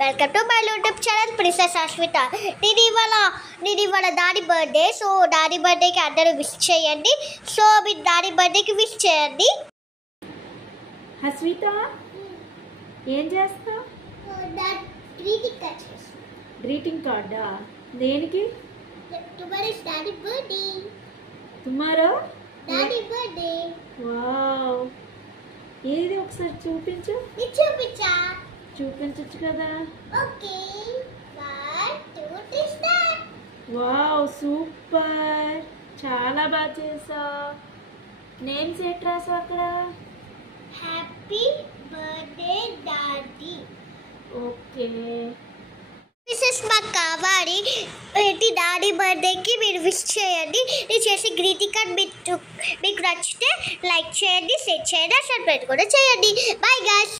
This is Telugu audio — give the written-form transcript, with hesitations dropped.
Welcome to my YouTube channel princess Ashwitha. నేను ఇవాళ డాడీ బర్త్డే. సో డాడీ బర్త్డేకి అందరూ విష్ చేయండి. సో మీరు డాడీ బర్త్డేకి విష్ చేయండి. అశ్విత ఏం చేస్తావు? గ్రీటింగ్ కార్డా? దేనికి? Tomorrow daddy birthday. వావ్, ఏది ఒకసారి చూపించు. చూపించచ్చు కదా. Okay, 1 2 3 start. వావ్, సూపర్, చాలా బాగా చేసావు. నేమ్స్ ఏంటి రాసావు అక్కడ? Happy birthday daddy. Okay, Mrs మాకు కావాలి. డాడీ బర్త్డేకి మీరు విష్ చేయండి. నేను చేసి గ్రీటింగ్ కార్డ్ మీకు నచ్చితే లైక్ చేయండి, షేర్ చేయండి, సబ్స్క్రైబ్ కూడా చేయండి. Bye guys.